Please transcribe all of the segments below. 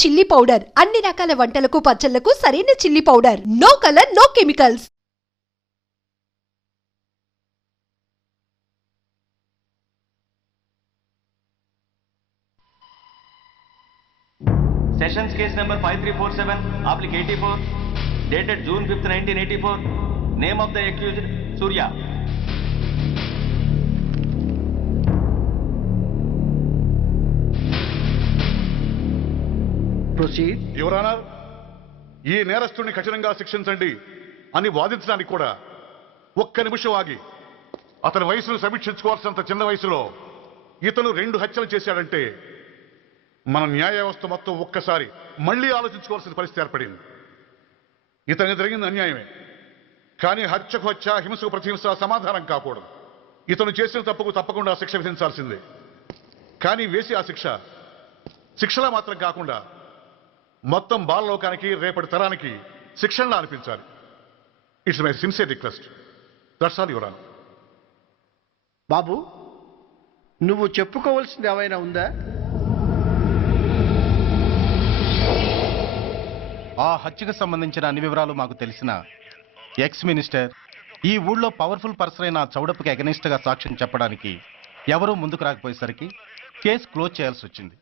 Chilli powder అన్ని రకాల వంటలకు పచ్చళ్లకు సరైన chilli powder. No colour, no chemicals. Sessions case number 5347, applic 84, dated June 5th, 1984. Name of the accused, Surya. Proceed. Your Honor, ఈ నేరస్తుడిని కఠినంగా శిక్షించండి అని వాదించడానికి కూడా ఒక్క నిమిషం ఆగి అతని వయసును సమీక్షించుకోవాల్సినంత చిన్న వయసులో ఇతను 2 హత్యలు చేశాడంటే మన న్యాయ వ్యవస్థ మొత్తం ఒక్కసారి మళ్లీ ఆలోచించుకోవాల్సిన పరిస్థితి ఏర్పడింది. ఇతనికి జరిగింది అన్యాయమే, కానీ హత్యకు హత్య, హింసకు ప్రతిహింస సమాధానం కాకూడదు. ఇతను చేసిన తప్పుకు తప్పకుండా శిక్ష విధించాల్సిందే. కానీ వేసి ఆ శిక్షలా మాత్రం కాకుండా మొత్తం బాలలోకానికి, రేపటి తరానికి శిక్షణలా అనిపించాలి. It's my sincere request. That's all your honour. బాబు, నువ్వు చెప్పుకోవాల్సింది ఏమైనా ఉందా? ఆ హత్యకు సంబంధించిన అన్ని వివరాలు మాకు తెలిసిన ఎక్స్ మినిస్టర్ ఈ ఊళ్ళో పవర్ఫుల్ పర్సన్ అయిన చౌడప్పకి అగెనిస్ట్ గా సాక్ష్యం చెప్పడానికి ఎవరూ ముందుకు రాకపోయేసరికి కేసు క్లోజ్ చేయాల్సి వచ్చింది.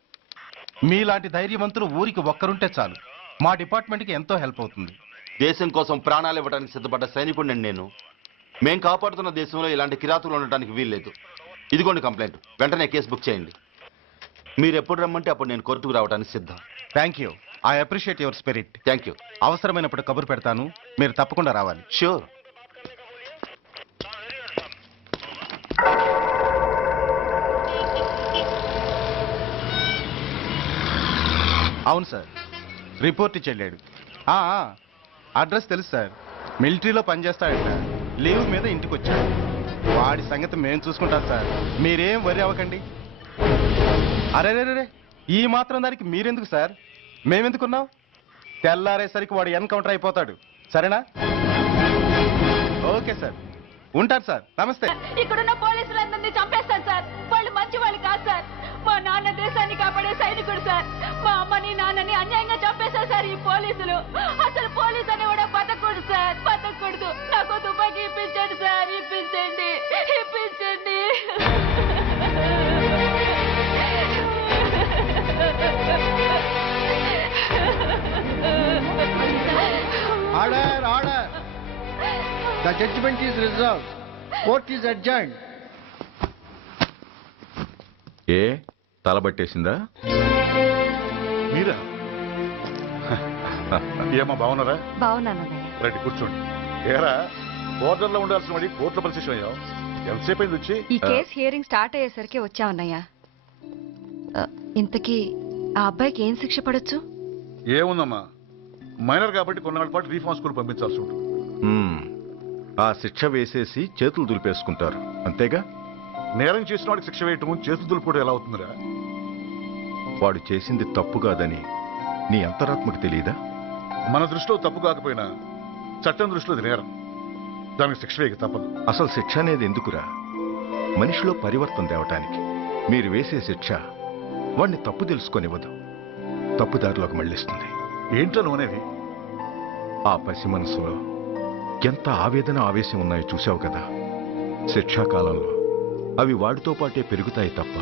మీలాంటి ధైర్యవంతులు ఊరికి ఒక్కరుంటే చాలు, మా డిపార్ట్మెంట్కి ఎంతో హెల్ప్ అవుతుంది. దేశం కోసం ప్రాణాలు ఇవ్వడానికి సిద్ధపడ్డ సైనికుడిని నేను. మేం కాపాడుతున్న దేశంలో ఇలాంటి కిరాతులు ఉండటానికి వీల్లేదు. ఇదిగోండి కంప్లైంట్, వెంటనే కేసు బుక్ చేయండి. మీరు ఎప్పుడు రమ్మంటే అప్పుడు నేను కోర్టుకు రావడానికి సిద్ధం. Thank you, I appreciate your spirit. Thank you. అవసరమైనప్పుడు కబురు పెడతాను, మీరు తప్పకుండా రావాలి. షూర్. అవును సార్, రిపోర్ట్ ఇచ్చి వెళ్ళాడు. అడ్రస్ తెలుసు సార్, మిలిటరీలో పనిచేస్తాడంట. లీవ్ మీద ఇంటికి వచ్చాడు. వాడి సంగతి మేము చూసుకుంటాం సార్, మీరేం వరి అవ్వకండి. అరే, ఈ మాత్రం దానికి మీరెందుకు సార్, మేమెందుకున్నాం? తెల్లారేసరికి వాడు ఎన్కౌంటర్ అయిపోతాడు. సరేనా? ఓకే సార్, ఉంటారు సార్. నమస్తే. ఇక్కడున్న పోలీసులందరినీ చంపేస్తారు సార్. వాళ్ళు మంచి వాళ్ళు కాదు సార్. మా నాన్న దేశాన్ని కాపాడే సైనికుడు సార్. మా అమ్మని నాన్నని అన్యాయంగా చంపేశారు సార్ ఈ పోలీసులు. అసలు పోలీసు అని కూడా బతకూడదు సార్, బతకూడదు. నాకు తుపాకీ ఇప్పించండి సార్, ఇప్పించండి. Order, order. The judgment is reserved. Court is adjourned. ఏ తలబట్టేసిందా? మీరా? ఏమా బాగున్నారా? బాగున్నానన్నయ్య. రండి కూర్చోండి. ఏరా, బోర్డర్లో ఉండాల్సిన వాడి కోర్టులో పరిశీలన అయ్యావు. ఎంతసేపు అయింది వచ్చి? ఈ కేసు హియరింగ్ స్టార్ట్ అయ్యేసరికి వచ్చావన్నయ్య. ఇంతకీ ఆ అబ్బాయికి ఏం శిక్ష పడొచ్చు? ఏముందమ్మా, మైనర్ కాబట్టి కొన్నాళ్ళ పాటు రీఫార్మ్ స్కూల్ పంపించాల్సి ఉంటుంది. ఆ శిక్ష వేసేసి చేతులు దులిపేసుకుంటారు, అంతేగా? నేరం చేసిన వాడికి శిక్ష వేయటం, చేతులు దులుపుకోవడం ఎలా అవుతుందిరా? వాడు చేసింది తప్పు కాదని నీ అంతరాత్మకు తెలియదా? మన దృష్టిలో తప్పు కాకపోయినా చట్టం దృష్టిలో అది నేరం. దానికి శిక్ష వేయక తప్పదు. అసలు శిక్ష అనేది ఎందుకురా? మనిషిలో పరివర్తన తేవటానికి. మీరు వేసే శిక్ష వాడిని తప్పు తెలుసుకొనివ్వదు, తప్పుదారిలోకి మళ్ళిస్తుంది. ఏంటో నువ్వనేది? ఆ పసి మనసులో ఎంత ఆవేదన, ఆవేశం ఉన్నాయో చూశావు కదా. శిక్షాకాలంలో అవి వాడితో పాటే పెరుగుతాయి తప్ప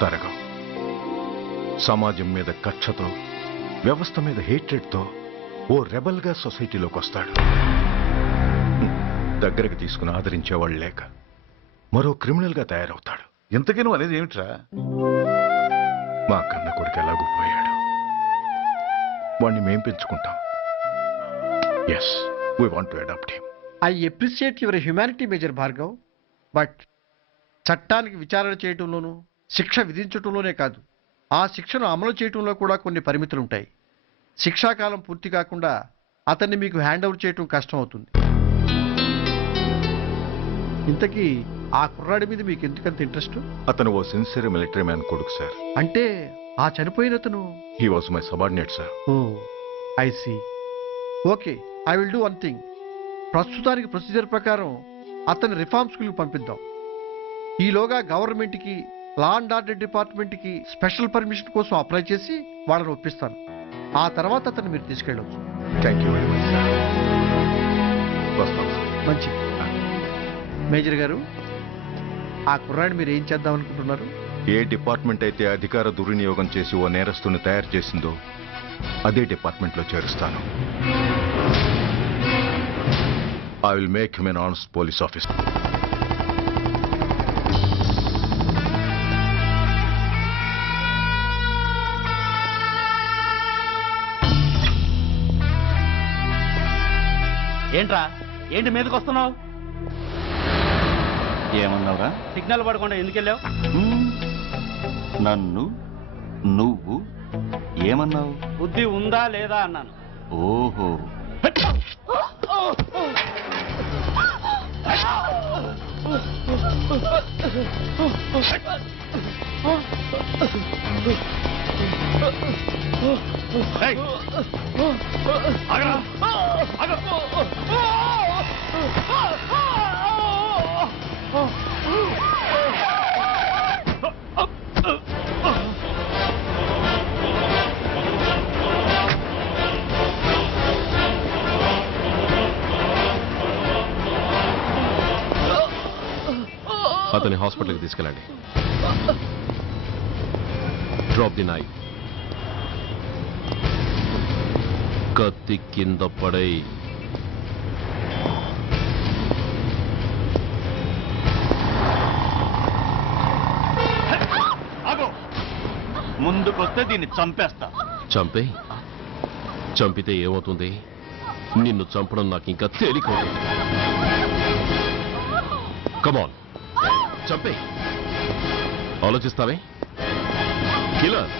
తరగవు. సమాజం మీద కక్షతో, వ్యవస్థ మీద హేట్రెడ్తో ఓ రెబల్గా సొసైటీలోకి వస్తాడు. దగ్గరకు తీసుకుని ఆదరించేవాళ్ళు లేక మరో క్రిమినల్గా తయారవుతాడు. ఇంతకీ నువ్వు అనేది ఏమిట్రా? మా కన్న కొడుకు ఎలాగూ పోయాడు, వాణ్ణి మేం పెంచుకుంటాం. Yes, we want to adopt him. I appreciate your humanity, Major Bhargav. But చట్టానికి విచారణ చేయటంలోనూ, శిక్ష విధించటంలోనే కాదు, ఆ శిక్షను అమలు చేయటంలో కూడా కొన్ని పరిమితులు ఉంటాయి. శిక్షాకాలం పూర్తి కాకుండా అతన్ని మీకు హ్యాండ్ ఓవర్ చేయటం కష్టం అవుతుంది. ఇంతకీ ఆ కుర్రాడి మీద మీకు ఎందుకంత ఇంట్రెస్ట్? అతను ఓ సిన్సియర్ మిలిటరీ మ్యాన్ కొడుకు సార్. అంటే ఆ చనిపోయినతను? He was my subordinate sir. Oh, I see. Okay, I will do one thing. ప్రస్తుతానికి ప్రొసీజర్ ప్రకారం అతన్ని రిఫార్మ్ స్కూల్కి పంపిద్దాం. ఈలోగా గవర్నమెంట్కి లా అండ్ ఆర్డర్ డిపార్ట్మెంట్కి స్పెషల్ పర్మిషన్ కోసం అప్లై చేసి వాళ్ళని ఒప్పిస్తాను. ఆ తర్వాత అతను మీరు తీసుకెళ్ళవచ్చు. Thank you very much sir. వస్తాం సార్. మంచి మేజర్ గారు, ఆ కుర్రాడిని మీరు ఏం చేద్దాం అనుకుంటున్నారు? ఏ డిపార్ట్మెంట్ అయితే అధికార దుర్వినియోగం చేసి ఓ నేరస్తుని తయారు చేసిందో అదే డిపార్ట్మెంట్లో చేరుస్తాను. I will make him an honest police officer. ఏంట్రా, ఏంటి మీదకి వస్తున్నావు? ఏమన్నావురా? సిగ్నల్ పడకుండా ఎందుకు వెళ్ళావు? నన్ను నువ్వు ఏమన్నావు? బుద్ధి ఉందా లేదా అన్నాను. ఓహో, అతని హాస్పిటల్కి తీసుకెళ్ళండి. Drop the knife. కత్తి కింద పడై. ముందుకొస్తే దీన్ని చంపేస్తా. చంపే. చంపితే ఏమవుతుంది? నిన్ను చంపడం నాకు ఇంకా తేలికవుతుంది. కమాన్, చంపే. ఆలోచిస్తావే కిల్లర్?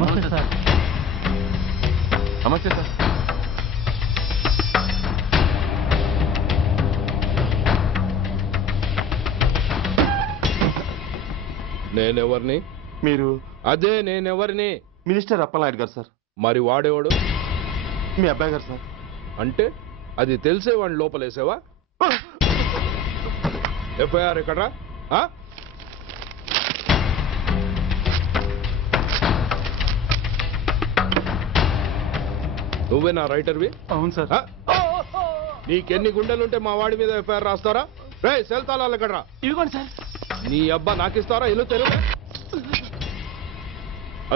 నమస్తే సార్. నమస్తే సార్. నేనెవరిని? మీరు అదే నేనెవరిని? మినిస్టర్ అప్పలనాయుడు గారు సార్. మరి వాడేవాడు? మీ అబ్బాయి గారు సార్. అంటే అది తెలిసే వాడిని లోపలేసావా? ఎఫ్ఐఆర్ ఎక్కడ్రా? నువ్వే నా రైటర్వి? అవును సార్. నీకెన్ని గుండెలుంటే మా వాడి మీద ఎఫ్ఐఆర్ రాస్తారా? రే సెల్ తాళాలు ఎక్కడ్రా? ఇదిగోండి సార్. నీ అబ్బా నాకిస్తారా? ఇల్లు తెరువు.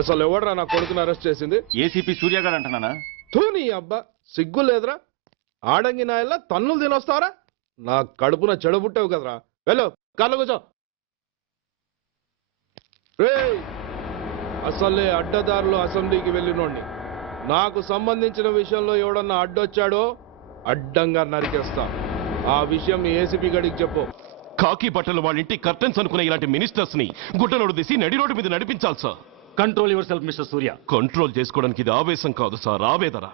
అసలు ఎవడరా నా కొడుకుని అరెస్ట్ చేసింది? ఏసీపీ సూర్య గారు అంటున్నానా? తూ నీ అబ్బా సిగ్గు లేదురా? ఆడంగి నాయల్లా తన్నులు తినొస్తారా? నా కడుపున చెడబుట్టావు కదరా. వెళ్ళు కాళ్ళు కూర్చో. రేయ్ అసలే అడ్డదారులు అసెంబ్లీకి వెళ్ళినోడిని. నాకు సంబంధించిన విషయంలో ఎవడన్నా అడ్డొచ్చాడో అడ్డంగా నరికేస్తా. ఆ విషయం మీ ఏసీపీ గడికి చెప్పు. కాకి బట్టలు వాళ్ళ ఇంటి కర్టెన్స్ అనుకునే ఇలాంటి మినిస్టర్స్ ని గుడ్డలోడు తీసి నడి రోడ్డు మీద నడిపించాలి sir. Control your self mister Surya. Control చేసుకోవడానికి ఇది ఆవేశం కాదు సార్, ఆవేదన.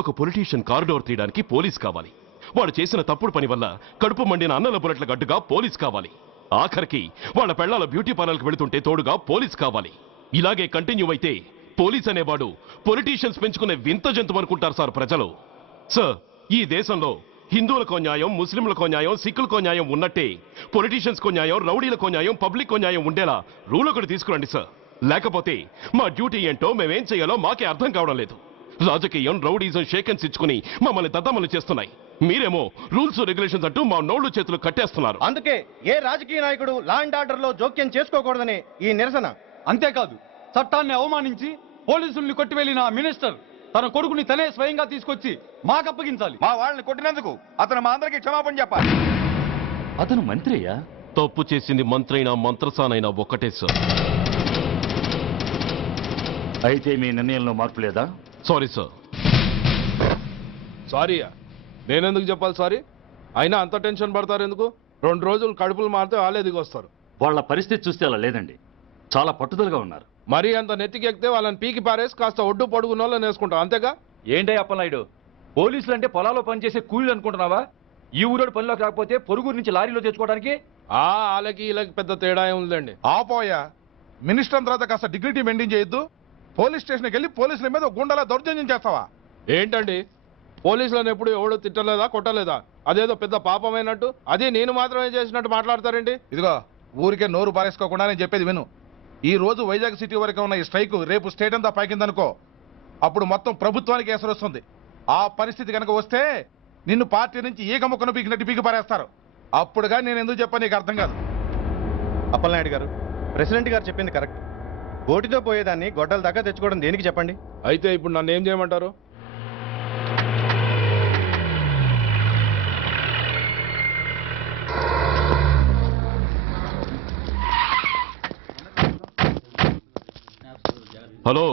ఒక పొలిటీషియన్ కారిడోర్ తీయడానికి పోలీస్ కావాలి. వాడు చేసిన తప్పుడు పని వల్ల కడుపు మండిన అన్నల బుల్లెట్ల గడ్డుగా పోలీస్ కావాలి. ఆఖరికి వాళ్ళ పెళ్లాల బ్యూటీ పార్లర్కి వెళుతుంటే తోడుగా పోలీస్ కావాలి. ఇలాగే కంటిన్యూ అయితే పోలీస్ అనేవాడు పొలిటీషియన్స్ పెంచుకునే వింత జంతువు అనుకుంటారు సార్ ప్రజలు. సార్ ఈ దేశంలో హిందువులకో న్యాయం, ముస్లింలకో న్యాయం, సిక్కులకో న్యాయం ఉన్నట్టే పొలిటీషియన్స్కో న్యాయం, రౌడీలకో న్యాయం, పబ్లిక్కో న్యాయం ఉండేలా రూల్ ఒకటి తీసుకురండి సార్. లేకపోతే మా డ్యూటీ ఏంటో మేమేం చేయాలో మాకే అర్థం కావడం లేదు. రాజకీయం, రౌడీజం షేకెన్స్ ఇచ్చుకుని మమ్మల్ని దద్దమలు చేస్తున్నాయి. మీరేమో రూల్స్ రెగ్యులేషన్స్ అంటూ మా నోళ్లు చేతులు కట్టేస్తున్నారు. అందుకే ఏ రాజకీయ నాయకుడు లా అండ్ ఆర్డర్ లో జోక్యం చేసుకోకూడదని ఈ నిరసన. అంతేకాదు, చట్టాన్ని అవమానించి పోలీసుల్ని కొట్టివెళ్లిన మినిస్టర్ తన కొడుకుని తనే స్వయంగా తీసుకొచ్చి మాకు అప్పగించాలి. మా వాళ్ళని కొట్టినందుకు అతను మా అందరికీ క్షమాపణ చెప్పాలి. అతను మంత్రి అయ్యా. తప్పు చేసింది మంత్రైనా మంత్రసానైనా ఒక్కటే సార్. అయితే మీ నిర్ణయంలో మార్పు లేదా? Sorry sir. సారీయా? నేనెందుకు చెప్పాలి సారీ? అయినా అంత టెన్షన్ పడతారు ఎందుకు? 2 రోజులు కడుపులు మారితే వాళ్ళే దిగొస్తారు. వాళ్ళ పరిస్థితి చూస్తే అలా లేదండి, చాలా పట్టుదలగా ఉన్నారు. మరీ అంత నెత్తికెక్కితే వాళ్ళని పీకి పారేసి కాస్త ఒడ్డు పొడుగున్న వాళ్ళని వేసుకుంటాం, అంతేగా? ఏంటే అప్పలనాయుడు, పోలీసులు అంటే పొలాల్లో పనిచేసే కూలీలు అనుకుంటున్నావా? ఈ ఊరోడు పనిలోకి రాకపోతే పొరుగురు నుంచి లారీలో తెచ్చుకోవడానికి వాళ్ళకి వీళ్ళకి పెద్ద తేడా ఉందండి. ఆపోయా. మినిస్టర్ తర్వాత కాస్త డిగ్నిటీ మెయింటైన్ చేయొద్దు. పోలీస్ స్టేషన్కి వెళ్ళి పోలీసుల మీద గుండాల దౌర్జన్యం చేస్తావా? ఏంటండి పోలీసులను ఎప్పుడు ఎవడు తిట్టలేదా, కొట్టలేదా? అదేదో పెద్ద పాపమైనట్టు, అది నేను మాత్రమే చేసినట్టు మాట్లాడతారేంటి? ఇదిగో ఊరికే నోరు పారేసుకోకుండా నేను చెప్పేది విను. ఈ రోజు వైజాగ్ సిటీ వరకు ఉన్న ఈ స్ట్రైక్ రేపు స్టేట్ అంతా పైకిందనుకో, అప్పుడు మొత్తం ప్రభుత్వానికి ఎసరు వస్తుంది. ఆ పరిస్థితి కనుక వస్తే నిన్ను పార్టీ నుంచి ఈగ ముక్కను పీకినట్టు పీకి పారేస్తారు. అప్పుడుగా నేను ఎందుకు చెప్పా నీకు అర్థం కాదు. అప్పలనాయుడు గారు, ప్రెసిడెంట్ గారు చెప్పింది కరెక్ట్. ఓటితో పోయేదాన్ని గొడ్డల దాకా తెచ్చుకోవడం దేనికి చెప్పండి? అయితే ఇప్పుడు నన్ను ఏం చేయమంటారు? హలో,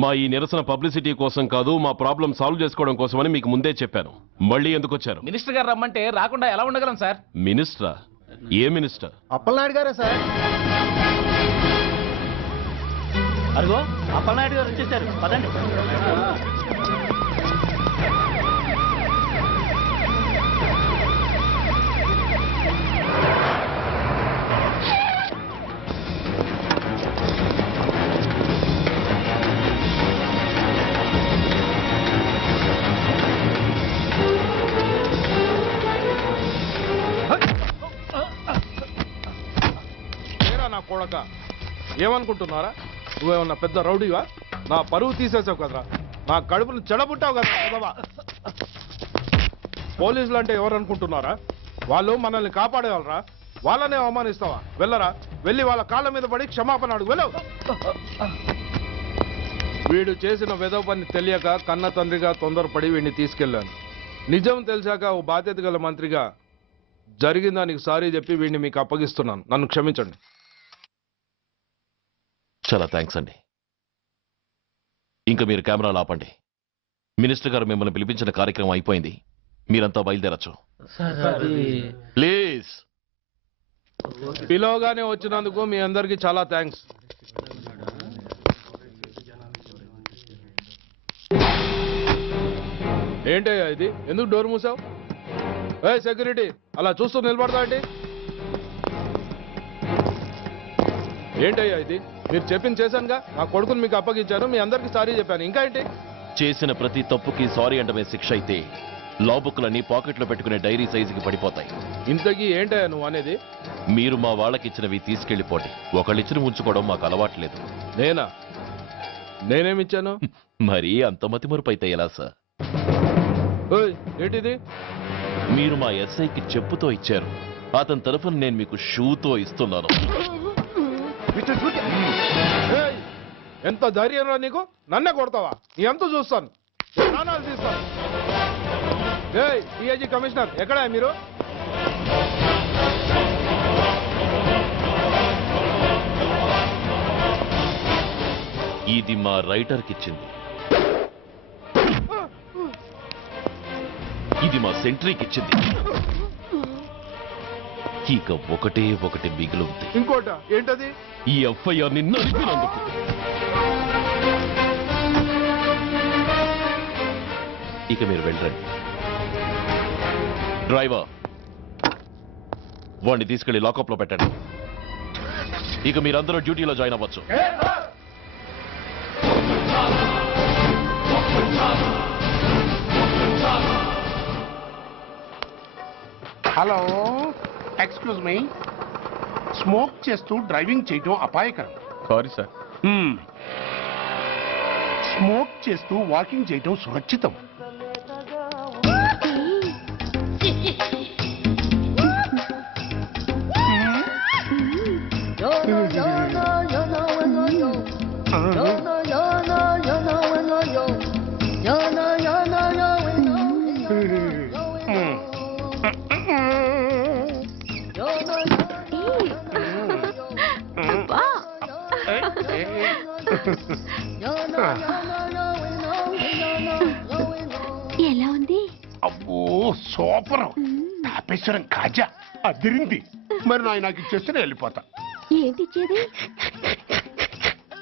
మా ఈ నిరసన పబ్లిసిటీ కోసం కాదు, మా ప్రాబ్లం సాల్వ్ చేసుకోవడం కోసమని మీకు ముందే చెప్పాను. మళ్ళీ ఎందుకు వచ్చారు? మినిస్టర్ గారు రమ్మంటే రాకుండా ఎలా ఉండగలం సార్? మినిస్టరా? ఏ మినిస్టర్? అప్పలనాయుడు గారే సార్. అదిగో అప్పలనాయుడు గారు వచ్చేసారు, పదండి. నా కొడక ఏమనుకుంటున్నారా? నువ్వేమన్నా పెద్ద రౌడీవా? నా పరువు తీసేసావు కదరా, నా కడుపును చెడబుట్టావు కదా బాబా. పోలీసులు అంటే ఎవరు అనుకుంటున్నారా? వాళ్ళు మనల్ని కాపాడేవాళ్ళరా? వాళ్ళనే అవమానిస్తావా? వెళ్ళరా, వెళ్ళి వాళ్ళ కాళ్ళ మీద పడి క్షమాపణ అడుగు, వెళ్ళవు. వీడు చేసిన వెధవ పని తెలియక కన్న తండ్రిగా తొందరపడి వీడిని తీసుకెళ్లాను. నిజం తెలిసాక ఓ బాధ్యత గల మంత్రిగా జరిగిన దానికి సారీ చెప్పి వీడిని మీకు అప్పగిస్తున్నాను. నన్ను క్షమించండి. చాలా థ్యాంక్స్ అండి. ఇంకా మీరు కెమెరాలు ఆపండి. మినిస్టర్ గారు మిమ్మల్ని పిలిపించిన కార్యక్రమం అయిపోయింది, మీరంతా బయలుదేరచ్చు ప్లీజ్. పిలవగానే వచ్చినందుకు మీ అందరికీ చాలా థ్యాంక్స్. ఏంటయ్యా ఇది? ఎందుకు డోర్ మూసావు? ఏ సెక్యూరిటీ, అలా చూస్తూ నిలబడతా ఏంటి? ఏంటయ్యా ఇది? మీరు చెప్పింది చేశానుగా. నా కొడుకుని మీకు అప్పగించాను, మీ అందరికి సారీ చెప్పాను. ఇంకా ఏంటి? చేసిన ప్రతి తప్పుకి సారీ అంటమే శిక్ష అయితే లా బుక్లన్నీ పాకెట్లో పెట్టుకునే డైరీ సైజుకి పడిపోతాయి. ఇంతకీ ఏంటయ్యా నువ్వు అనేది? మీరు మా వాళ్ళకిచ్చినవి తీసుకెళ్లిపోండి. ఒకళ్ళిచ్చిన ఉంచుకోవడం మాకు అలవాట్లేదు. నేనా? నేనేమిచ్చాను? మరీ అంత మతిమరుపు అయితే ఎలా సార్? ఓయ్, ఏంటిది? మీరు మా ఎస్ఐకి చెప్పుతో ఇచ్చారు. అతని తరఫున నేను మీకు షూతో ఇస్తున్నాను. ఏయ్, ఎంత ధైర్యం రా నీకు? నన్నే కొడతావా? నీ ఎంత చూస్తాను, ప్రాణాలు తీస్తాను. ఏయ్ డిఐజీ కమిషనర్, ఎక్కడా మీరు? ఇది మా రైటర్కి ఇచ్చింది, ఇది మా సెంట్రీకి ఇచ్చింది. ఇక ఒకటి మిగిలింది. ఇంకోట ఏంటది? ఈ ఎఫ్ఐఆర్ ని నడిపినందుకు. ఇక మీరు వెళ్ళండి. డ్రైవర్, వాడిని తీసుకెళ్లి లాకప్ లో పెట్టండి. ఇక మీరందరూ డ్యూటీలో జాయిన్ అవ్వచ్చు. Hello, excuse me. స్మోక్ చేస్తూ డ్రైవింగ్ చేయటం అపాయకరం. Sorry sir. స్మోక్ చేస్తూ వాకింగ్ చేయటం సురక్షితం. ఎలా ఉంది? అబ్బో సూపర్. తాపేశ్వరం కాజా అదిరింది. మరి నాకు ఇచ్చేస్తే నేను వెళ్ళిపోతా. ఏంటి ఇచ్చేది?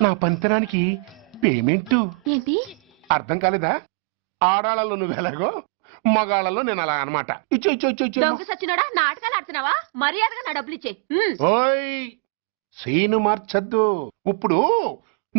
నా పంతనానికి పేమెంట్. ఏంటి అర్థం కాలేదా? ఆడాళ్ళలో నువ్వు ఎలాగో, మగాళ్ళలో నేను అలా అనమాట. దొంగ సచ్చినోడా, నాటకాలు ఆడుతున్నావా? మర్యాదగా నా డబ్బులు ఇచ్చే. ఓయ్, సీను మార్చద్దు. ఇప్పుడు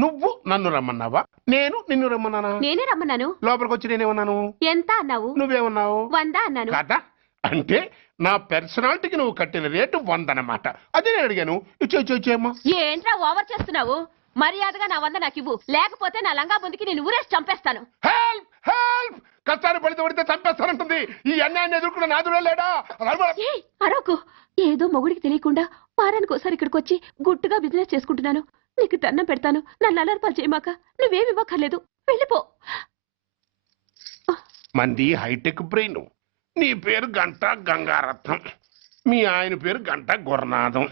నువ్వు నన్ను రమ్మన్నావా, నేను నిన్ను రమ్మన్నానా? నేనే రమ్మన్నాను. లోపలికి వచ్చి నేనేమన్నాను? ఎంత అన్నావు? నువ్వేమన్నావు? 100 అన్నాను. కదా, అంటే నా పర్సనాలిటీకి నువ్వు కట్టిన రేటు 100 అన్నమాట. అదే నేను అడిగాను. ఇచ్చేమ్మా. ఏంట్రా ఓవర్ చేస్తున్నావు? మర్యాదగా నా 100 నాకు ఇవ్వు, లేకపోతే నా లంగా ముందుకి నేను ఊరేసి చంపేస్తాను. Help help! కష్టాన్ని పడితే చంపేస్తానంటుంది. ఈ అన్యాయాన్ని ఎదుర్కొన్న నాదుడే లేడా? అరవకు. ఏదో మొగుడికి తెలియకుండా వారానికి ఒకసారి ఇక్కడికి వచ్చి గుట్టుగా బిజినెస్ చేసుకుంటున్నాను. నీకు దండం పెడతాను, నన్ను అలర్పాలు చేయమాక. నువ్వేమి ఇవ్వక్కర్లేదు, వెళ్ళిపో. మంది హైటెక్ బ్రెయిన్. నీ పేరు గంట గంగారత్నం, మీ ఆయన పేరు గంట గురనాథం.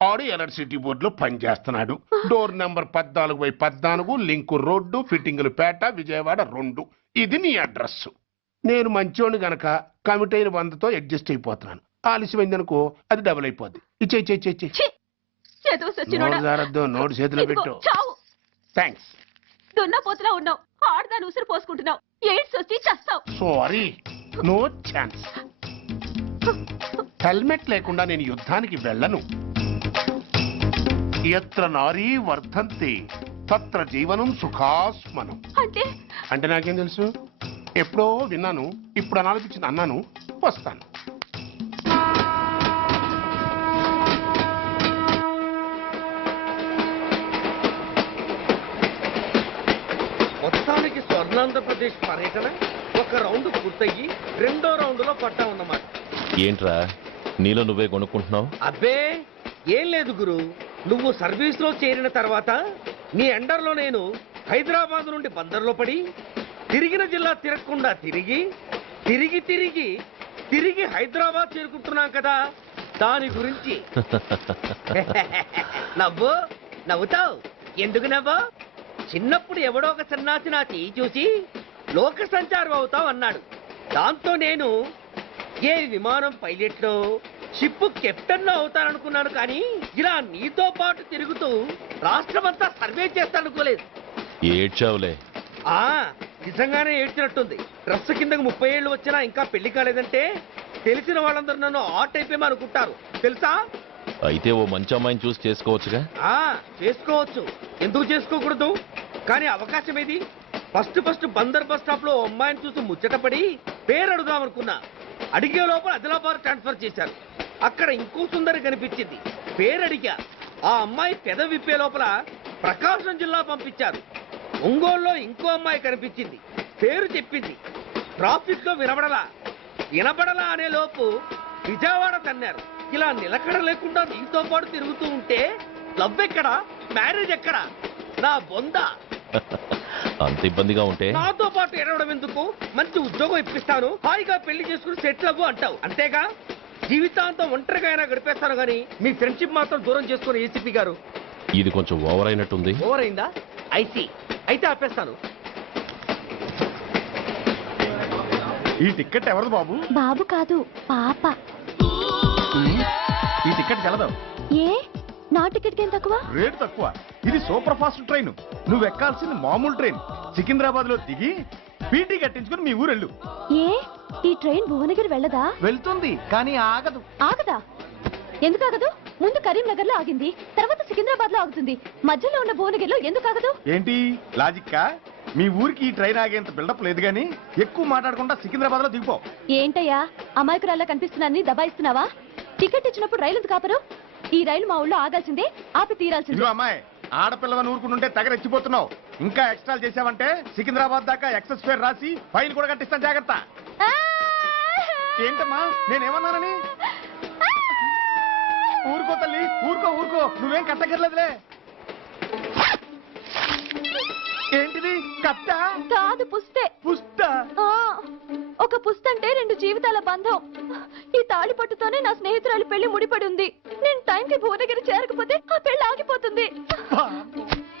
ఆడు ఎలక్ట్రిసిటీ బోర్డులో పనిచేస్తున్నాడు. డోర్ నెంబర్ 14/14, లింకు రోడ్డు, ఫిట్టింగులు పేట, విజయవాడ 2. ఇది నీ అడ్రస్. నేను మంచోని గనక కమిట్ అయిన 100తో అడ్జస్ట్ అయిపోతున్నాను. ఆలస్యమైందనుకో అది డబుల్ అయిపోద్ది. ఇచ్చే నోటు చేతిలో పెట్టు. థ్యాంక్స్. దున్నపోతులా ఉన్నావు, ఆడదాన్ని ఉసురు పోసుకుంటున్నావు. ఎయిడ్స్ వచ్చి చస్తావు. Sorry, no chance. హెల్మెట్ లేకుండా నేను యుద్ధానికి వెళ్ళను. ఎత్ర నారీ వర్ధంతి తత్ర జీవనం సుఖాస్మనం. అంటే నాకేం తెలుసు? ఎప్పుడో విన్నాను, ఇప్పుడు అనాలనిపించింది అన్నాను. వస్తాను. మొత్తానికి స్వర్ణాంధ్రప్రదేశ్ పర్యటన ఒక రౌండ్ పూర్తయ్యి 2వ రౌండ్లో పడ్డామన్నమాట. ఏంట్రా నీలో నువ్వే కొనుక్కుంటున్నావు? అబ్బే ఏం లేదు గురు. నువ్వు సర్వీస్ లో చేరిన తర్వాత నీ అండర్లో నేను హైదరాబాద్ నుండి బందర్లో పడి తిరిగిన జిల్లా తిరగకుండా తిరిగి హైదరాబాద్ చేరుకుంటున్నాం కదా, దాని గురించి. నవ్వుతావు ఎందుకు నవ్వు? చిన్నప్పుడు ఎవడో ఒక సన్నాసి నా చెయ్యి చూసి లోక సంచారం అవుతావు అన్నాడు. దాంతో నేను ఏ విమానం పైలట్లో, షిప్ కెప్టెన్ అవుతాననుకున్నాను. కానీ ఇలా నీతో పాటు తిరుగుతూ రాష్ట్రమంతా సర్వే చేస్తాననుకోలేదు. ఏడ్చావులే. నిజంగానే ఏడ్చినట్టుంది. డ్రెస్ కిందకు 30 ఏళ్ళు వచ్చినా ఇంకా పెళ్లి కాలేదంటే తెలిసిన వాళ్ళందరూ నన్ను ఆట్ అయిపోయి అనుకుంటారు తెలుసా. అయితే ఓ మంచి అమ్మాయిని చూసి చేసుకోవచ్చుగా. చేసుకోవచ్చు, ఎందుకు చేసుకోకూడదు? కానీ అవకాశం ఏది? ఫస్ట్ బందర్ బస్ స్టాప్ లో అమ్మాయిని చూసి ముచ్చటపడి పేరు అడుగుదాం అనుకున్నా. అడిగే లోపల ఆదిలాబాద్ ట్రాన్స్ఫర్ చేశారు. అక్కడ ఇంకో సుందరి కనిపించింది, పేరు అడిగా. ఆ అమ్మాయి పెద విప్పే లోపల ప్రకాశం జిల్లా పంపించారు. ఒంగోలులో ఇంకో అమ్మాయి కనిపించింది, పేరు చెప్పింది. ట్రాఫిక్ లో వినబడలా అనే లోపు విజయవాడ తన్నారు. ఇలా నిలకడ లేకుండా నీతో పాటు తిరుగుతూ ఉంటే లవ్ ఎక్కడా, మ్యారేజ్ ఎక్కడా? నా బొంద. అంత ఇబ్బందిగా ఉంటే నాతో పాటు ఎడవడం ఎందుకు? మంచి ఉద్యోగం ఇప్పిస్తాను, హాయిగా పెళ్లి చేసుకుని సెటిల్ అవ్వు అంటావు అంతేగా. జీవితాంతం ఒంటరిగా అయినా గడిపేస్తాను గానీ మీ ఫ్రెండ్షిప్ మాత్రం దూరం చేసుకుని ఏసీపీ గారు. ఇది కొంచెం ఓవర్ అయినట్టుంది. ఓవర్ అయిందా? అయితే ఆపేస్తాను. ఈ టికెట్ ఎవరిది బాబు? బాబు కాదు, పాప. ఈ టికెట్ గలదు. ఏ నా టికెట్ ఏం తక్కువ? రేటు తక్కువ. ఇది సూపర్ ఫాస్ట్ ట్రైన్. నువ్వు ఎక్కాల్సింది మామూలు ట్రైన్. సికింద్రాబాద్ లో దిగి పీటీ కట్టించుకుని మీ ఊరెళ్ళు. ఏ ఈ ట్రైన్ భువనగిరి వెళ్ళదా? వెళ్తుంది కానీ ఆగదు. ఆగదా? ఎందుకు ఆగదు? ముందు కరీంనగర్ లో ఆగింది, తర్వాత సికింద్రాబాద్ లో ఆగుతుంది. మధ్యలో ఉన్న భువనగిరిలో ఎందుకు ఆగదు? ఏంటి లాజిక్కా? మీ ఊరికి ఈ ట్రైన్ ఆగేంత బిల్డప్ లేదు గానీ ఎక్కువ మాట్లాడకుండా సికింద్రాబాద్ లో దిగిపో. ఏంటయ్యా అమాయకురాల్లా కనిపిస్తున్నాన్ని దబాయిస్తున్నావా? టికెట్ ఇచ్చినప్పుడు రైలు ఎందుకు ఆపరు? ఈ రైలు మా ఊళ్ళో ఆగాల్సిందే, ఆపి తీరాల్సిందే. అమ్మాయి, ఆడపిల్లవని ఊరుకుంటుంటే తెగరెచ్చిపోతున్నావు. ఇంకా ఎక్స్ట్రా చేసావంటే సికింద్రాబాద్ దాకా ఎక్సెస్ ఫేర్ రాసి ఫైన్ కూడా కట్టిస్తాను, జాగ్రత్త. ఏంటమ్మా నేనేమన్నానని? ఊరుకో తల్లి, ఊరుకో, నువ్వేం కట్టగర్లేదులే. ఏంటిది? కట్ట కాదు, పుస్తే. పుస్తా? ఒక పుస్తంటే 2 జీవితాల బంధం. ఈ తాళి పట్టుతోనే నా స్నేహితురాలు పెళ్లి ముడిపడి ఉంది. నేను టైంకి భువనగిరి చేరకపోతే ఆ పెళ్లి ఆగిపోతుంది.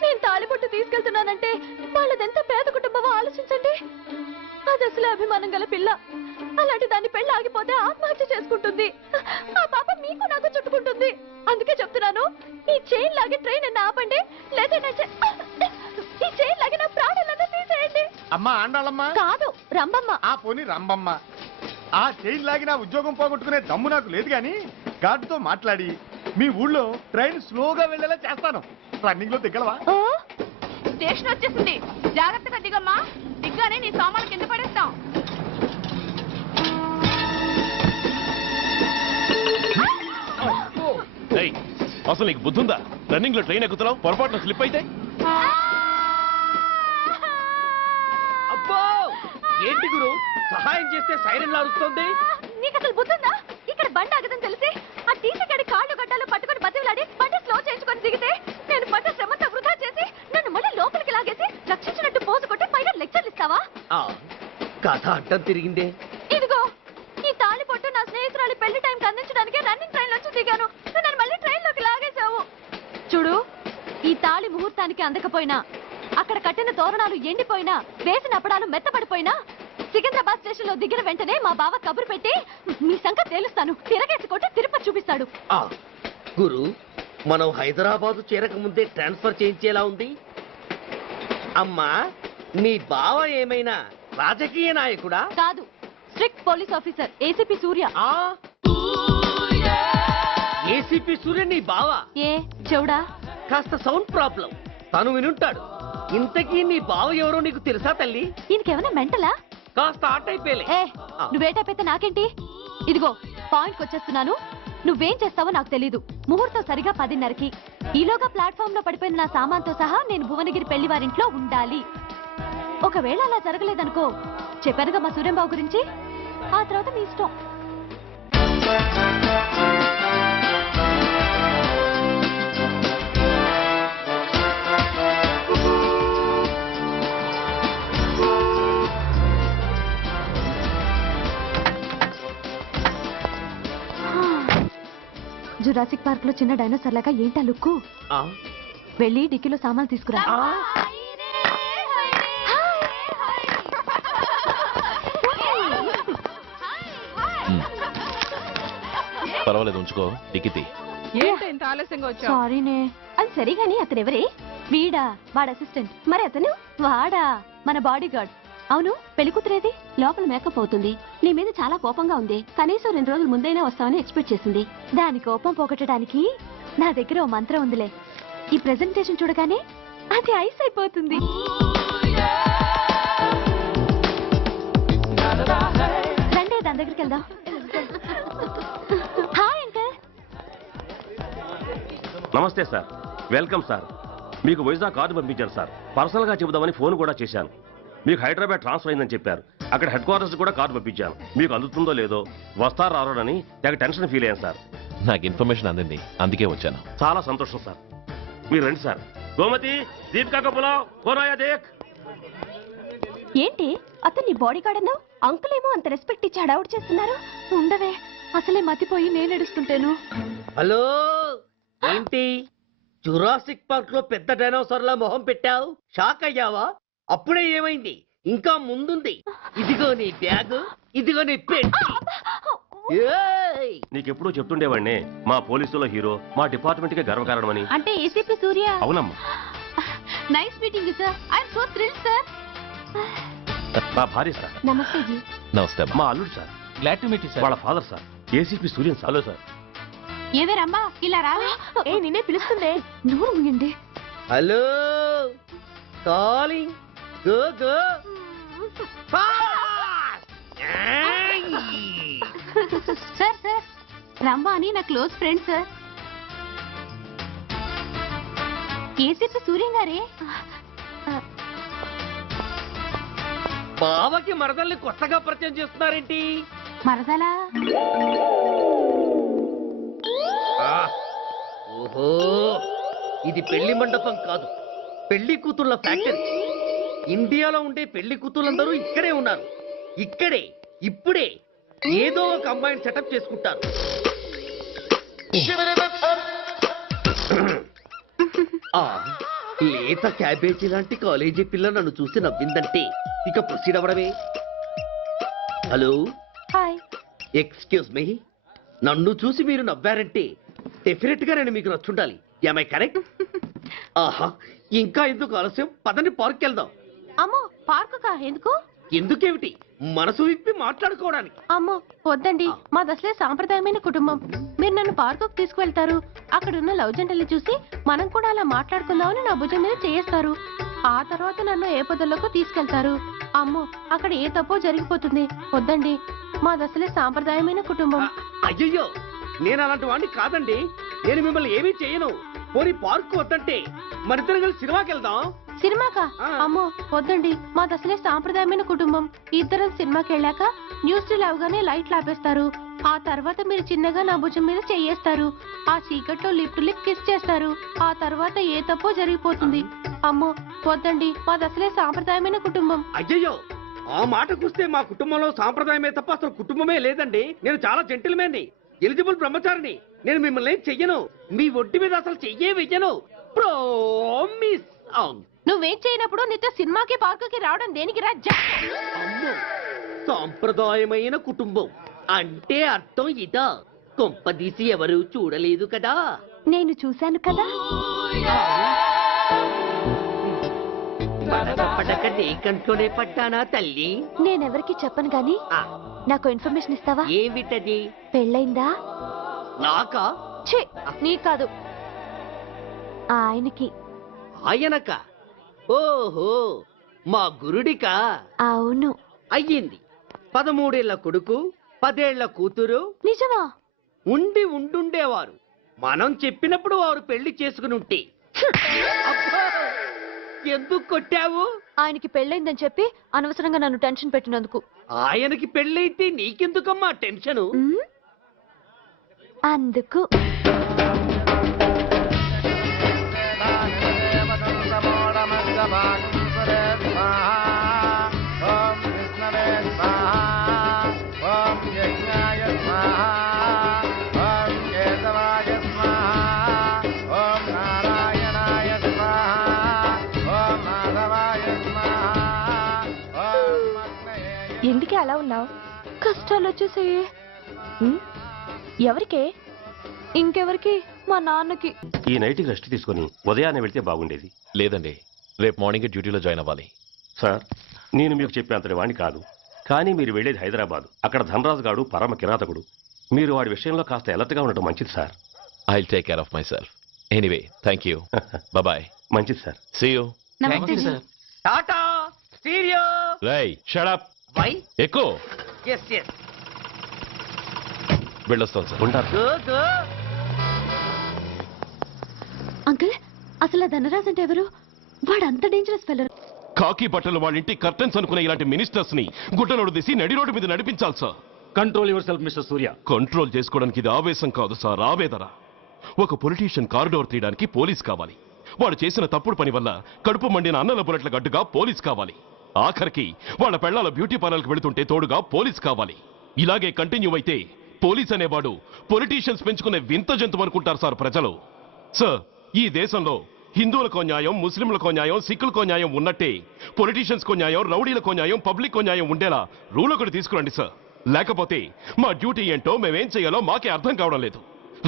నేను తాళి పట్టు తీసుకెళ్తున్నానంటే వాళ్ళదెంత పేద కుటుంబమో ఆలోచించండి. అది అసలు అభిమానం గల పిల్ల. అలాంటి దాన్ని పెళ్లి ఆగిపోతే ఆత్మహత్య చేసుకుంటుంది. ఆ పాప మీకు నాకు చుట్టుకుంటుంది. అందుకే చెప్తున్నాను, ఈ చైన్ లాగే ట్రైన్ అన్న ఆపండి, లేదా ఈ చైన్ లాగే నా ప్రాణాలన్నా తీసేయండి. అమ్మా ఆండాళ్ళమ్మా కాదు, రంబమ్మ. ఆ పోని రంబమ్మ. ఆ చైన్ లాగి నా ఉద్యోగం పోగొట్టుకునే దమ్ము నాకు లేదు గాని గార్డుతో మాట్లాడి మీ ఊళ్ళో ట్రైన్ స్లోగా వెళ్ళేలా చేస్తాను. రన్నింగ్ లో దిగలవా? స్టేషన్ వచ్చేసింది, జాగ్రత్తగా దిగమ్మా. దిగ్గానే నీ సామాన్లు కింద పడేస్తాం. అసలు నీకు బుద్ధుందా? రన్నింగ్ లో ట్రైన్ ఎక్కుతున్నావు, పొరపాటున స్లిప్ అయితే? అబ్బో ఏంటి గురు, సహాయం చేస్తే సైరన్ అరుస్తోంది. నీకు అసలు బుద్ధుందా? ఇక్కడ బండి ఆగదని తెలిసి ఆ టీసీ గడి కాళ్ళు గడ్డాలు పట్టుకొని బతిలాడి బండి స్లో చేయించుకొని దిగితే నేను పడ్డ శ్రమంతా వృధా చేసి నన్ను మళ్ళీ లోపలికి లాగేసి రక్షించినట్టు పోజు కొట్టి పైన లెక్చర్లు ఇస్తావా? కథ అడ్డం తిరిగిందే. ఇదిగో ఈ తాళి పొట్టు నా స్నేహితురాలి పెళ్లి టైంకి అందించడానికి రన్నింగ్ ట్రైన్ నుంచి దిగాను. నన్ను మళ్ళీ ట్రైన్ లోకి లాగేశావు. చూడు, ఈ తాళి ముహూర్తానికి అందకపోయినా, అక్కడ కట్టిన తోరణాలు ఎండిపోయినా, వేసిన అప్పడాలు మెత్తపడిపోయినా, సికింద్రాబాద్ స్టేషన్ లో దిగిన వెంటనే మా బావ కబురు పెట్టి మీ సంగతి తేలుస్తాను, తిరగేసి కొట్టి తిరుపతి చూపిస్తాడు. గురు, మనం హైదరాబాద్ చేరక ముందే ట్రాన్స్ఫర్ చేయించేలా ఉంది. అమ్మా, నీ బావ ఏమైనా రాజకీయ నాయకుడా? కాదు, స్ట్రిక్ట్ పోలీస్ ఆఫీసర్, ఏసీపీ సూర్య. ఏసీపీ సూర్య నీ బావ? ఏ చెవుడా? కాస్త సౌండ్ ప్రాబ్లం, తను వినుంటాడు. ఇంతకీ నీ బావ ఎవరో నీకు తెలుసా తల్లి? ఈయనకేమైనా మెంటలా? కాస్త ఆటైపోయలే. నువ్వేటైపోతే నాకేంటి? ఇదిగో పాయింట్కి వచ్చేస్తున్నాను. నువ్వేం చేస్తావో నాకు తెలీదు. ముహూర్తం సరిగా 10:30కి. ఈలోగా ప్లాట్ఫామ్ లో పడిపోయిన నా సామాన్తో సహా నేను భువనగిరి పెళ్లి వారింట్లో ఉండాలి. ఒకవేళ అలా జరగలేదనుకో, చెప్పానుగా మా సూర్యంబాబు గురించి, ఆ తర్వాత మీ ఇష్టం. జురాసిక్ పార్క్ లో చిన్న డైనోసార్ లాగా ఏంటా లుక్కు? వెళ్ళి డిక్కీలో సామాన్లు తీసుకురా. పర్వాలేదు, ఉంచుకో. టికెట్ ఏంటి ఆలస్యంగా వచ్చావు? సారీనే. అది సరిగాని అతను ఎవరే? వీడా, వాడు అసిస్టెంట్. మరి అతను వాడా, మన బాడీ గార్డ్. అవును, పెళ్లి కూతురేది? లోపల మేకప్ అవుతుంది. నీ మీద చాలా కోపంగా ఉంది. కనీసం 2 రోజుల ముందైనా వస్తామని ఎక్స్పెక్ట్ చేసింది. దాని కోపం పోగొట్టడానికి నా దగ్గర ఓ మంత్రం ఉందిలే. ఈ ప్రెజెంటేషన్ చూడగానే అది ఐస్ అయిపోతుంది. రండి, దాని దగ్గరికి వెళ్దాం. Hi uncle. నమస్తే సార్, వెల్కమ్ సార్. మీకు వైజాగ్ కార్డు పంపించారు సార్. పర్సనల్గా చెబుదామని ఫోన్ కూడా చేశాను. మీకు హైదరాబాద్ ట్రాన్స్ఫర్ అయిందని చెప్పారు. అక్కడ హెడ్ క్వార్టర్స్ కూడా కార్డు పంపించాను. మీకు అందుతుందో లేదో, వస్తారో రారోనని తెగ టెన్షన్ ఫీల్ అయ్యాను సార్. నాకు ఇన్ఫర్మేషన్ అందింది, అందుకే వచ్చాను. చాలా సంతోషం సార్. మీరు రండి సార్. గోమతి, దీపికా కపులావ్, కోరాయా దేక్. ఏంటి అతన్ని బాడీ గార్డ్ అన్నావు? అంకుల్ ఏమో అంత రెస్పెక్ట్ ఇచ్చి హడావుడు చేస్తున్నారు. ఉండవే, అసలే మతిపోయి నేను ఏడుస్తుంటాను. హలో, ఏంటి జురాసిక్ పార్క్ లో పెద్ద డైనోసార్లా మొహం పెట్టావు? షాక్ అయ్యావా? అప్పుడే ఏమైంది? ఇంకా ముందుంది. ఇదిగో నీ బ్యాగ్, ఇదిగో నీ పెట్టి. నీకెప్పుడూ చెప్తుండేవాడిని, మా పోలీసులో హీరో, మా డిపార్ట్మెంట్ కి గర్వకారణమని. అంటే ఏసీపీ సూర్య. అవునమ్మా. Nice meeting sir. I'm so thrilled sir. మా భార్య సార్. నమస్తే జీ. నమస్తే. మా అల్లుడు sir. Glad to meet you sir. వాళ్ళ father sir, ACP Suryan sir. Hello sir. ఏవేరమ్మా ఇలా రావే? ఏ నిన్నే పిలుస్తుందే. నువ్వు ముగిండి. Hello, calling. Go go. Sir sir, Rambha అని నా close friend sir. ACP Suryam గారే. బావకి మరదల్ని కొత్తగా పరిచయం చేస్తున్నారేంటి? మరదలా? ఓహో, ఇది పెళ్లి మండపం కాదు, పెళ్లి కూతుళ్ళ ఫ్యాక్టరీ. ఇండియాలో ఉండే పెళ్లి కూతుళ్ళందరూ ఇక్కడే ఉన్నారు. ఇక్కడే ఇప్పుడే ఏదో ఒక అమ్మాయిని సెటప్ చేసుకుంటారు. లేత క్యాబేజీ లాంటి కాలేజీ పిల్ల నన్ను చూసి నవ్విందంటే ఇక ప్రొసీడ్ అవ్వడమే. Hello, hi. ఎక్స్క్యూజ్ మీ, నన్ను చూసి మీరు నవ్వారంటే డెఫినెట్ గా నేను మీకు నచ్చుండాలి. Am I correct? ఆహా, ఇంకా ఎందుకు ఆలస్యం? పదండి, పార్క్ వెళ్దాం. అమ్మో, పార్కు కా? ఎందుకు? ఎందుకేమిటి, మనసు విప్పి మాట్లాడుకోవడానికి. అమ్మో వద్దండి, మాది అసలే సాంప్రదాయమైన కుటుంబం. మీరు నన్ను పార్కుకు తీసుకువెళ్తారు, అక్కడున్న లవ్ జంటలు చూసి మనం కూడా అలా మాట్లాడుకుందామని నా భుజం మీద చేస్తారు. ఆ తర్వాత నన్ను ఏ పొదల్లోకి తీసుకెళ్తారు. అమ్మో, అక్కడ ఏ తప్పో జరిగిపోతుంది. వద్దండి, మాది అసలే సాంప్రదాయమైన కుటుంబం. అయ్యయ్యో, నేను అలాంటి వాడిని కాదండి. నేను మిమ్మల్ని ఏమీ చేయను. పోనీ పార్క్ వద్దంటే మరిద్దరం కలిసి సినిమాకి వెళ్దాం. సినిమాకా? అమ్మో వద్దండి, మాది అసలే సాంప్రదాయమైన కుటుంబం. ఇద్దరం సినిమాకి వెళ్ళాక న్యూస్ అవగానే లైట్లు ఆపేస్తారు. ఆ తర్వాత మీరు చిన్నగా నా భుజం మీద చెయ్యేస్తారు. ఆ చీకట్లో లిప్ టు లిప్ కిస్ చేస్తారు. ఆ తర్వాత ఏ తప్పో జరిగిపోతుంది. అమ్మో వద్దండి, మాది అసలే సాంప్రదాయమైన కుటుంబం. అయ్యయ్యో, ఆ మాటకొస్తే మా కుటుంబంలో సాంప్రదాయమే తప్ప అసలు కుటుంబమే లేదండి. నేను చాలా జెంటిల్మెన్ని, ఎలిజిబుల్ బ్రహ్మచారిని. నేను మిమ్మల్ని ఏం చెయ్యను. మీ ఒంటి మీద అసలు చెయ్యే వెయ్యను. ప్రామిస్. అవును, నువ్వేం చేయనప్పుడు నీతో సినిమాకి పార్కుకి రావడం దేనికి రా? అమ్మో, సాంప్రదాయమైన కుటుంబం అంటే అర్థం ఇదా? కొంపదీసి ఎవరు చూడలేదు కదా? నేను చూశాను కదా. పడక నీ కంట్లోనే పడ్డానా తల్లి? నేనెవరికి చెప్పను గాని నాకు ఇన్ఫర్మేషన్ ఇస్తావా? ఏమిటది? పెళ్ళైందా? నాకా? ఛీ, నీ కాదు, ఆయనకి. ఆయనక? ఓహో, మా గురుడికా? అవును. అయ్యింది. 13 ఏళ్ల కొడుకు, 10 ఏళ్ల కూతురు. నిజమా? ఉండి ఉండుండేవారు. మనం చెప్పినప్పుడు వారు పెళ్లి చేసుకుని ఉంటే. అబ్బా, ఎందుకు కొట్టావు? ఆయనకి పెళ్ళైందని చెప్పి అనవసరంగా నన్ను టెన్షన్ పెట్టినందుకు. ఆయనకి పెళ్ళైతే నీకెందుకమ్మా టెన్షను? అందుకు. ఎందుకే అలా ఉన్నావు? కష్టాలు వచ్చేసాయి. ఎవరికే? ఇంకెవరికి? మా నాన్నకి. ఈ నైట్ రెస్ట్ తీసుకొని ఉదయాన్నే వెళ్తే బాగుండేది. లేదండి, రేపు మార్నింగ్ డ్యూటీలో జాయిన్ అవ్వాలి. సార్, నేను మీకు చెప్పేంతటి వాణ్ణి కాదు, కానీ మీరు వెళ్ళేది హైదరాబాద్. అక్కడ ధనరాజు గాడు పరమ కిరాతకుడు. మీరు వాడి విషయంలో కాస్త అలర్ట్గా ఉండటం మంచిది sir. I will take care of myself. Anyway thank you. Bye. మంచిది sir. See you. Tata stereo. రై షట్ అప్. వై? ఎక్కువ. Yes yes. వెళ్ళొస్తాను సార్. ఉంటారు. గో గో. అంకుల్, అసలు ఆ ధనరాజ్ అంటే ఎవరు? వాడు అంత డేంజరస్ ఫెల్లర్. కాకి బట్టలు వాళ్ళ ఇంటి కర్టెన్స్ అనుకునే ఇలాంటి మినిస్టర్స్ ని గుడ్డలోడు తీసి నడి రోడ్డు మీద నడిపించాలి sir. Control your self mister Surya. Control చేసుకోవడానికి ఇది ఆవేశం కాదు సార్, ఆవేదన. ఒక పొలిటీషియన్ కారిడోర్ తీయడానికి పోలీస్ కావాలి. వాడు చేసిన తప్పుడు పని వల్ల కడుపు మండిన అన్నల బుల్లెట్ల గడ్డుగా పోలీస్ కావాలి. ఆఖరికి వాళ్ళ పెళ్లాల బ్యూటీ పార్లర్కి వెళుతుంటే తోడుగా పోలీస్ కావాలి. ఇలాగే కంటిన్యూ అయితే పోలీస్ అనేవాడు పొలిటీషియన్స్ పెంచుకునే వింత జంతువు అనుకుంటారు సార్ ప్రజలు. సార్, ఈ దేశంలో హిందువులకో న్యాయం, ముస్లింలకో న్యాయం, సిక్కులకో న్యాయం ఉన్నట్టే పొలిటీషియన్స్కో న్యాయం, రౌడీలకో న్యాయం, పబ్లిక్కో న్యాయం ఉండేలా రూల్ ఒకటి తీసుకురండి సార్. లేకపోతే మా డ్యూటీ ఏంటో మేమేం చేయాలో మాకే అర్థం కావడం లేదు.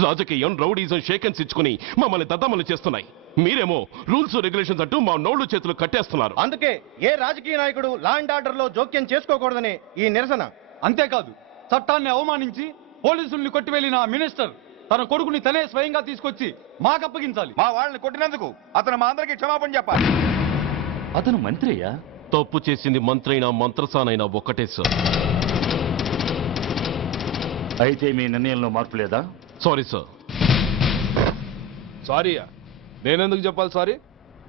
రాజకీయం, రౌడీజం షేకెన్స్ ఇచ్చుకుని మమ్మల్ని దద్దమలు చేస్తున్నాయి. మీరేమో రూల్స్ రెగ్యులేషన్స్ అంటూ మా నోళ్లు చేతులు కట్టేస్తున్నారు. అందుకే ఏ రాజకీయ నాయకుడు లా అండ్ ఆర్డర్ లో జోక్యం చేసుకోకూడదని ఈ నిరసన. అంతేకాదు, చట్టాన్ని అవమానించి పోలీసుల్ని కొట్టివెళ్లిన మినిస్టర్ తన కొడుకుని తనే స్వయంగా తీసుకొచ్చి మాకు అప్పగించాలి. మా వాళ్ళని కొట్టినందుకు అతను మా అందరికీ క్షమాపణ చెప్పాలి. అతను మంత్రి అయ్యా. తప్పు చేసింది మంత్రైనా మంత్రసానైనా ఒక్కటే సార్. అయితే మీ నిర్ణయంలో మార్పు లేదా? Sorry sir. సారీయా? నేనెందుకు చెప్పాలి సారీ?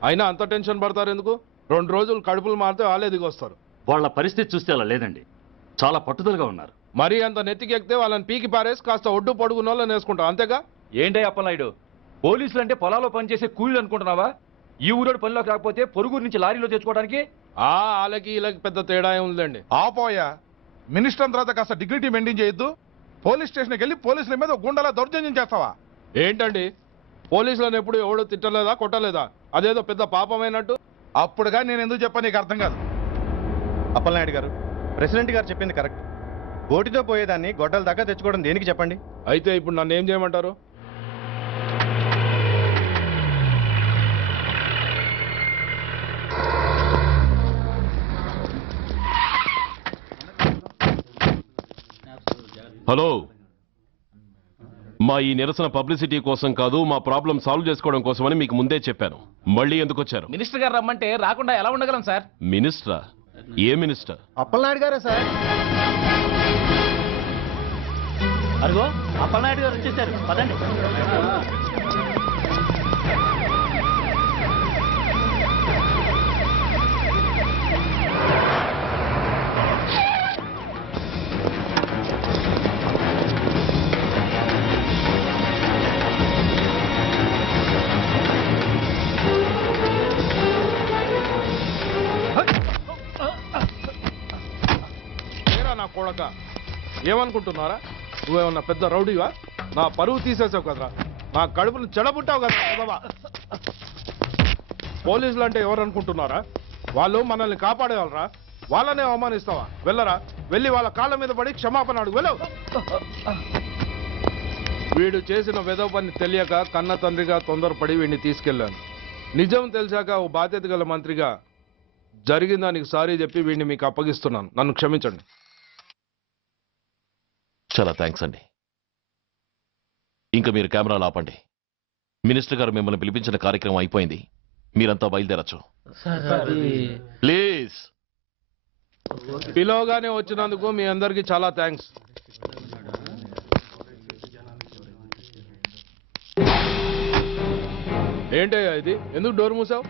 అయినా అంత టెన్షన్ పడతారు ఎందుకు? 2 రోజులు కడుపులు మారితే వాళ్ళే దిగొస్తారు. వాళ్ళ పరిస్థితి చూస్తే అలా లేదండి, చాలా పట్టుదలగా ఉన్నారు. మరీ అంత నెత్తికెక్కితే వాళ్ళని పీకి పారేసి కాస్త ఒడ్డు పొడుగున్న వాళ్ళని వేసుకుంటాం, అంతేగా? ఏంటే అప్పలనాయుడు, పోలీసులు అంటే పొలాల్లో పనిచేసే కూలీలు అనుకుంటున్నావా? ఈ ఊరోడు పనిలోకి రాకపోతే పొరుగురు నుంచి లారీలో తెచ్చుకోవడానికి వాళ్ళకి వీళ్ళకి పెద్ద తేడా ఉందండి. ఆపోయా, మినిస్టర్ తర్వాత కాస్త డిగ్నిటీ మెయింటైన్ చేయొద్దు. పోలీస్ స్టేషన్కి వెళ్ళి పోలీసుల మీద గుండెలా దౌర్జన్యం చేస్తావా? ఏంటండి, పోలీసులను ఎప్పుడు ఎవడో తిట్టలేదా, కొట్టలేదా? అదేదో పెద్ద పాపమైనట్టు. అప్పుడుగా నేను ఎందుకు చెప్పా నీకు అర్థం కాదు. అప్పలనాయుడు గారు, ప్రెసిడెంట్ గారు చెప్పింది కరెక్ట్. గోటితో పోయేదాన్ని గొడ్డల దాకా తెచ్చుకోవడం దేనికి చెప్పండి? అయితే ఇప్పుడు నన్ను ఏం చేయమంటారు? హలో, మా ఈ నిరసన పబ్లిసిటీ కోసం కాదు, మా ప్రాబ్లం సాల్వ్ చేసుకోవడం కోసమని మీకు ముందే చెప్పాను. మళ్ళీ ఎందుకు వచ్చారు? మినిస్టర్ గారు రమ్మంటే రాకుండా ఎలా ఉండగలం సార్? మినిస్టరా? ఏ మినిస్టర్? అప్పలనాయుడు గారే సార్. అరుగో అప్పలనాయుడు గారు వచ్చేసారు, పదండి. నా కొడక, ఏమనుకుంటున్నారా? నువ్వేమన్నా పెద్ద రౌడీవా? నా పరువు తీసేసావు కదరా, నా కడుపును చెడబుట్టావు కదా. పోలీసులు అంటే ఎవరు అనుకుంటున్నారా? వాళ్ళు మనల్ని కాపాడేవాళ్ళరా? వాళ్ళనే అవమానిస్తావా? వెళ్ళరా, వెళ్ళి వాళ్ళ కాళ్ళ మీద పడి క్షమాపణ అడుగు, వెళ్ళవు. వీడు చేసిన వెధవ పని తెలియక కన్న తండ్రిగా తొందరపడి వీడిని తీసుకెళ్లాను. నిజం తెలిసాక ఓ బాధ్యత గల మంత్రిగా జరిగిన దానికి సారీ చెప్పి వీడిని మీకు అప్పగిస్తున్నాను. నన్ను క్షమించండి. చాలా థ్యాంక్స్ అండి. ఇంకా మీరు కెమెరాలు ఆపండి. మినిస్టర్ గారు మిమ్మల్ని పిలిపించిన కార్యక్రమం అయిపోయింది. మీరంతా బయలుదేరచ్చు ప్లీజ్. పిలవగానే వచ్చినందుకు మీ అందరికీ చాలా థ్యాంక్స్. ఏంటయ్యా ఇది? ఎందుకు డోర్ మూసావు?